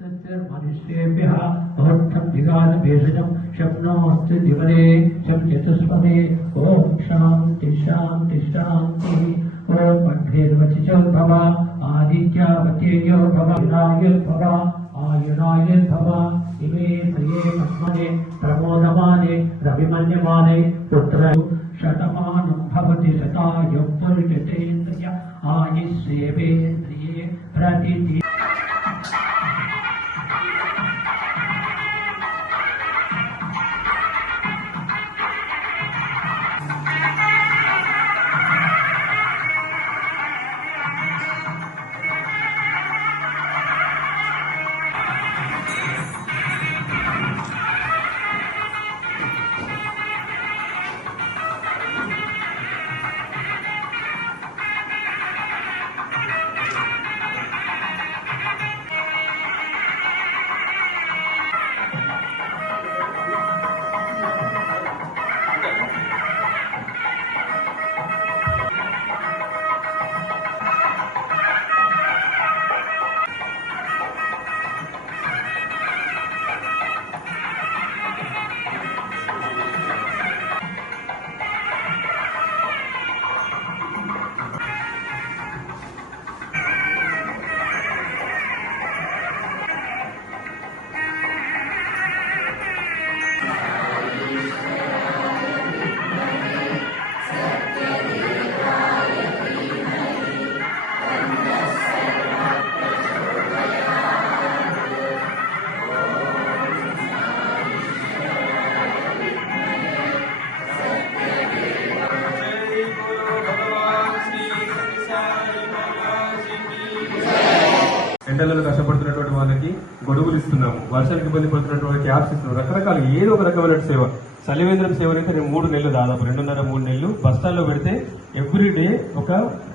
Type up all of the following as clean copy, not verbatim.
मनुष्येभ्यः भवत्तं विगान भेषजं शप्नोऽस्तु दिवरे शं चतुष्पदे ॐ शान्ति शान्ति शान्तिः ॐ अग्निर्वचितो भव आदित्यावतेयो भव विनायर्भव आयुनायर्भव इमे प्रिये पद्मने प्रमोदमाने रविमन्यमाने पुत्र शतमानं भवति शतायुः पुरुषतेन्द्रिय आयुष्येवेन्द्रिये प्रतिति ఎండలలో కష్టపడుతున్నటువంటి వాళ్ళకి గొడుగులు ఇస్తున్నాము, వర్షానికి ఇబ్బంది పడుతున్నటువంటి క్యాప్స్ ఇస్తున్నాము, రకరకాల ఏదో ఒక రకమైన సేవ. చలివేంద్రం సేవలు అయితే నేను 3 నెలలు దాదాపు 2.5-3 నెలలు బస్తాల్లో పెడితే ఎవ్రీ డే ఒక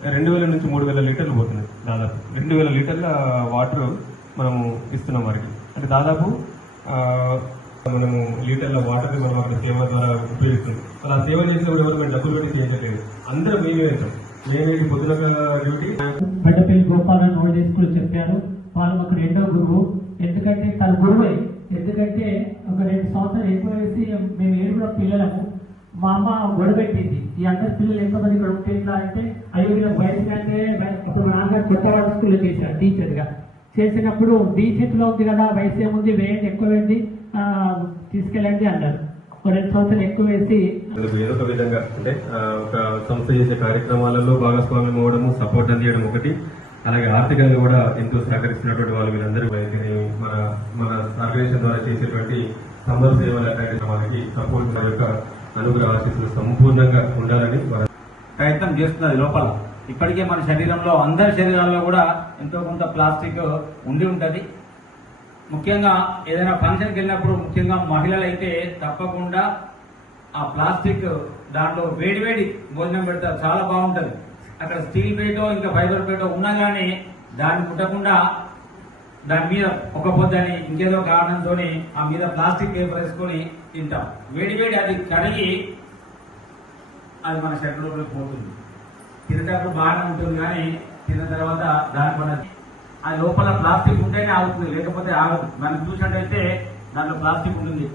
2000 నుంచి 3000 లీటర్లు పోతున్నాయి. దాదాపు 2000 లీటర్ల వాటర్ మనము ఇస్తున్నాం వారికి. అంటే దాదాపు మనము లీటర్ల వాటర్ మనం అక్కడ సేవ ద్వారా ఉపయోగిస్తున్నాం. అలా సేవ చేసిన ఎవరు మేము డబ్బులు పెట్టి చేయట్లేదు, అందరం మేమే వెళ్తాం. మేమేంటి పొద్దున డ్యూటీ బెడ్డపల్లి గోపాలని నోట్ చేసుకుని చెప్పారు. వాళ్ళు ఒక 2వ గురువు, ఎందుకంటే తన గురువే. ఎందుకంటే ఒక 2 సంవత్సరాలు ఎక్కువ వేసి మేము 7 పిల్లలము. మా అమ్మ గొడవెట్టింది, ఈ అందరి పిల్లలు ఎంతమంది ఇక్కడ ఉంటే ఇట్లా అంటే అయ్యో వీళ్ళకి వయసు కంటే అప్పుడు మా నాన్నగారు కొత్తవాడ స్కూల్లో చేశారు టీచర్గా. చేసినప్పుడు డీ చేతిలో ఉంది కదా, వయసు ఏముంది, వేయండి, ఎక్కువ వేయండి, తీసుకెళ్ళండి అన్నారు. 2 సంవత్సరాలు ఎక్కువ వేసి ఏదో ఒక విధంగా అంటే ఒక సంస్థ చేసే కార్యక్రమాలలో భాగస్వామ్యం అవ్వడము, సపోర్ట్ అందించడం ఒకటి. అలాగే ఆర్థికంగా కూడా ఎంతో సహకరిస్తున్నటువంటి వాళ్ళు వీళ్ళందరూ మన ఆర్గనైజేషన్ ద్వారా చేసేటువంటి సమ్మర్ సేవల కార్యక్రమాలకి సపోర్ట్ యొక్క అనుగ్రహ ఆశీస్సులు సంపూర్ణంగా ఉండాలని ప్రయత్నం చేస్తున్నది. లోపల ఇప్పటికే మన శరీరంలో, అందరి శరీరాల్లో కూడా ఎంతో కొంత ప్లాస్టిక్ ఉండి ఉంటుంది. ముఖ్యంగా ఏదైనా ఫంక్షన్కి వెళ్ళినప్పుడు, ముఖ్యంగా మహిళలు అయితే తప్పకుండా ఆ ప్లాస్టిక్ దాంట్లో వేడివేడి భోజనం పెడతారు, చాలా బాగుంటుంది. అక్కడ స్టీల్ ప్లేటో ఇంకా ఫైబర్ ప్లేటో ఉన్నా కానీ దాన్ని ముట్టకుండా దాని మీద ఒక పొద్దని ఇంకేదో కారణంతో ఆ మీద ప్లాస్టిక్ పేపర్ వేసుకొని తింటాం. వేడివేడి అది కడిగి అది మన శరీరంలోకి పోతుంది. తినేటప్పుడు బాగానే ఉంటుంది, కానీ తిన్న తర్వాత దానిపైన అది లోపల ప్లాస్టిక్ ఉంటేనే ఆగుతుంది, లేకపోతే ఆగదు. మనం చూసినట్టయితే దాంట్లో ప్లాస్టిక్ ఉంటుంది.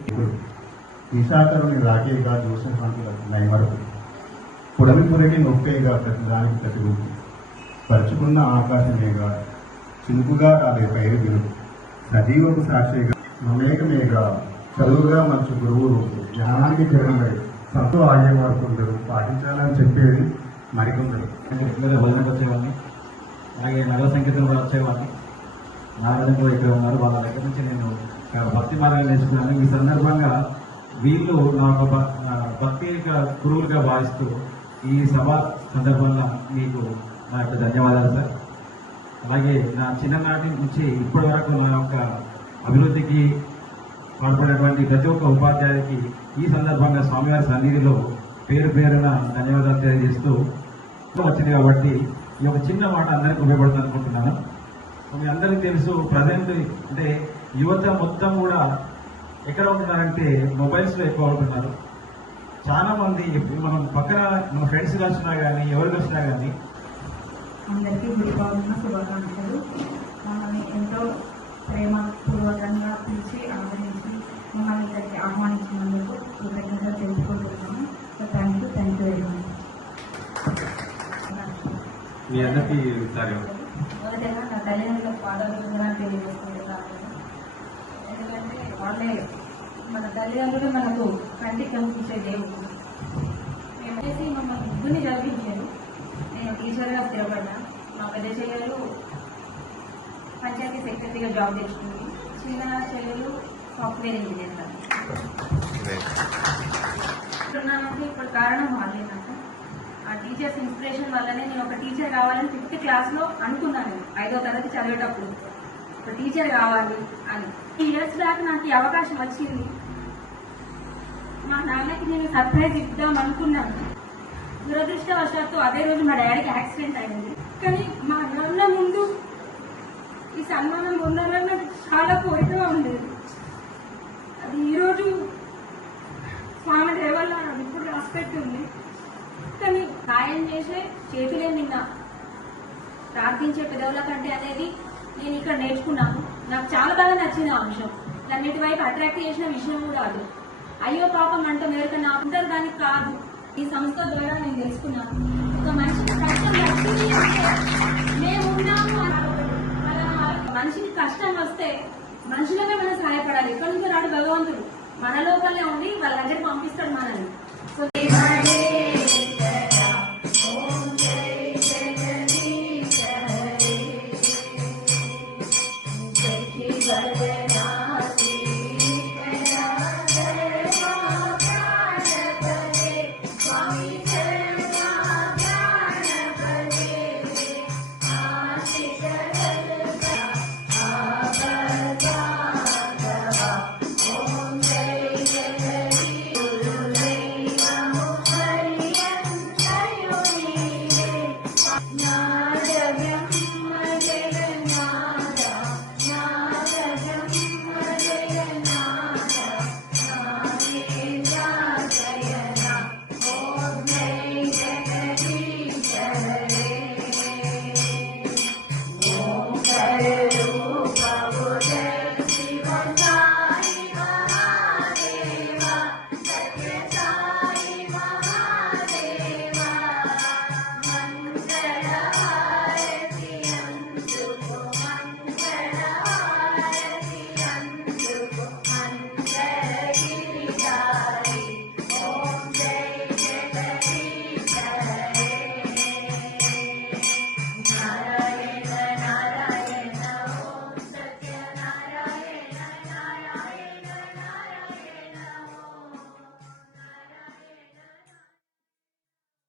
నిశాకరుని రాకేగా చూసినటువంటి వరకు పుడమిపురకి నొప్పేగా ప్రతిదానికి ప్రతిరూపి పరుచుకున్న ఆకాశమేగా చినుకుగా రాలే పైరు విలుపు సజీవపు సాక్షిగా మమేకమేగా చదువుగా మంచి గురువు రూపు జ్ఞానానికి చిరణమై సంతో ఆగే వరకు కొందరు పాటించాలని చెప్పేది మరికొందరు. భజనకు వచ్చేవాడిని, అలాగే నగర సంగీతం కూడా వచ్చేవాడిని. నారాయణలో ఇక్కడ ఉన్నారు, వాళ్ళ దగ్గర నుంచి నేను భక్తి మార్గాలు నేర్చుకున్నాను. ఈ సందర్భంగా వీళ్ళు నాకు భక్తి గురువులుగా భావిస్తూ ఈ సభ సందర్భంగా మీకు నా యొక్క ధన్యవాదాలు సార్. అలాగే నా చిన్ననాటి నుంచి ఇప్పటి వరకు నా యొక్క అభివృద్ధికి పాల్పడినటువంటి ప్రతి ఒక్క ఉపాధ్యాయుడికి ఈ సందర్భంగా స్వామివారి సన్నిధిలో పేరు పేరున ధన్యవాదాలు తెలియజేస్తూ వచ్చింది. కాబట్టి ఈ యొక్క చిన్న మాట అందరికీ ఉపయోగపడుతుంది అనుకుంటున్నాను. మీ అందరికీ తెలుసు, ప్రజెంట్ అంటే యువత మొత్తం కూడా ఎక్కడ ఉంటున్నారంటే మొబైల్స్లో ఎక్కువ ఉంటున్నారు. చాలా మంది మనం పక్కన మన ఫ్రెండ్స్ కలిసినా కానీ ఎవరు కలిసినా కానీ అందరికీ గురు పౌర్ణిమ శుభాకాంక్షలు. ఎంతో ప్రేమపూర్వకంగా పిలిచి ఆదరించి మమ్మల్ని ఇక్కడికి ఆహ్వానించినందుకు కృతజ్ఞతలు తెలుసుకుంటున్నాము. Thank you very much. మీ అందరికీ సరే మొదటగా నా తల్లిదండ్రులకు పాదాభివందనాలు తెలియజేసుకుంటున్నాను. ఎందుకంటే వాళ్ళే మన తల్లిదండ్రులు మనకు కంటికి కనిపించే దేవుడు. మేము వచ్చేసి మమ్మల్ని ముగ్గురిని చదివించారు. నేను టీచర్గా స్థిరపడ్డా. మా పెద్ద చెల్లెలు పంచాయతీ సెక్రటరీగా జాబ్ తెచ్చుకుంది. చిన్న చెల్లెలు సాఫ్ట్వేర్ ఇంజనీర్. అంటే ఇప్పుడు కారణం వాళ్ళే. నాకు ఆ టీచర్స్ ఇన్స్పిరేషన్ వల్లనే నేను ఒక టీచర్ కావాలని 5th క్లాస్లో అనుకున్నాను. 5వ తరగతి చదివేటప్పుడు ఒక టీచర్ కావాలి అని. 3 years బ్యాక్ నాకు ఈ అవకాశం వచ్చింది. మా నాన్నకి నేను సర్ప్రైజ్ ఇద్దాం అనుకున్నాను. దురదృష్టవశాత్తు అదే రోజు మా డాడీకి యాక్సిడెంట్ అయింది. కానీ మా నాన్న ముందు ఈ సన్మానం పొందాలని నాకు చాలా కోరికగా ఉండేది. అది ఈరోజు స్వామి దయ వల్ల అది ఇప్పుడు రాసిపెట్టి ఉంది. కానీ సాయం చేసే చేతులే నిన్న ప్రార్థించే పెదవుల కంటే అనేది నేను ఇక్కడ నేర్చుకున్నాను. నాకు చాలా బాగా నచ్చిన అంశం. అన్నిటి వైపు అట్రాక్ట్ చేసిన విషయం కూడా అది. అయ్యో పాపం అంటే మేరకు నా అందరు దానికి కాదు. ఈ సంస్థ ద్వారా నేను తెలుసుకున్నాను. ఒక మనిషికి కష్టం వచ్చింది అంటే మేమున్నాము. మనిషికి కష్టం వస్తే మనుషులమే మనం సహాయపడాలి. ఎక్కడి నుంచో రాడు భగవంతుడు మన లోపలనే ఉండి వాళ్ళ దగ్గర పంపిస్తాడు మనల్ని. సో